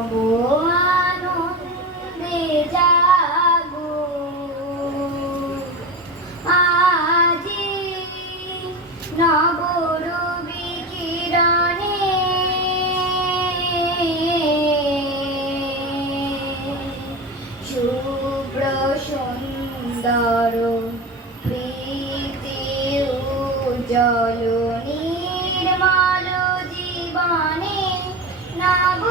ও আনন্দে জাগো আজি নবরবি কিরণে শুভ্র সুন্দর প্রীতি উজ্জ্বল নির্মল জীবনে নব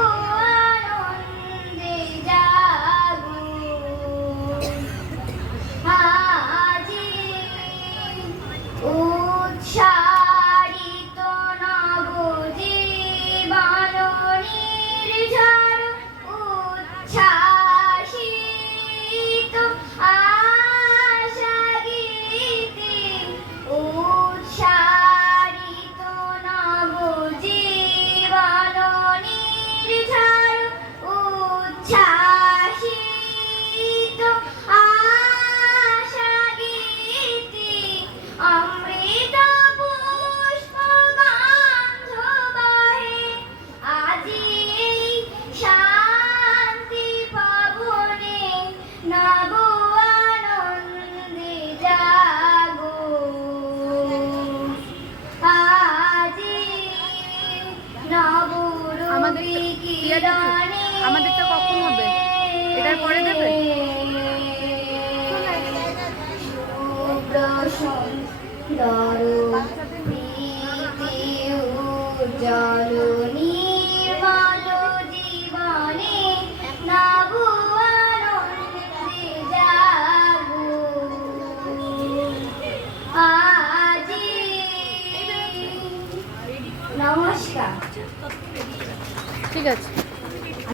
আনন্দে জাগো আজি উৎসারিত নব জীবন নির্ঝর উচ্ছ্বাসিত আশা গীতি উৎসারিত নব জীবন নির্ঝর উচ্ছ্বাসিত আশা গীতি অমৃত পুষ্প গন্ধ বহে আজি এই শান্তি ভবনে নব আনন্দে জাগো আজি নবরবি কিরণে আমাদেরটা কখন হবে? এটার পরে দেবে? শুভ্র সুন্দর প্রীতি উজ্জ্বল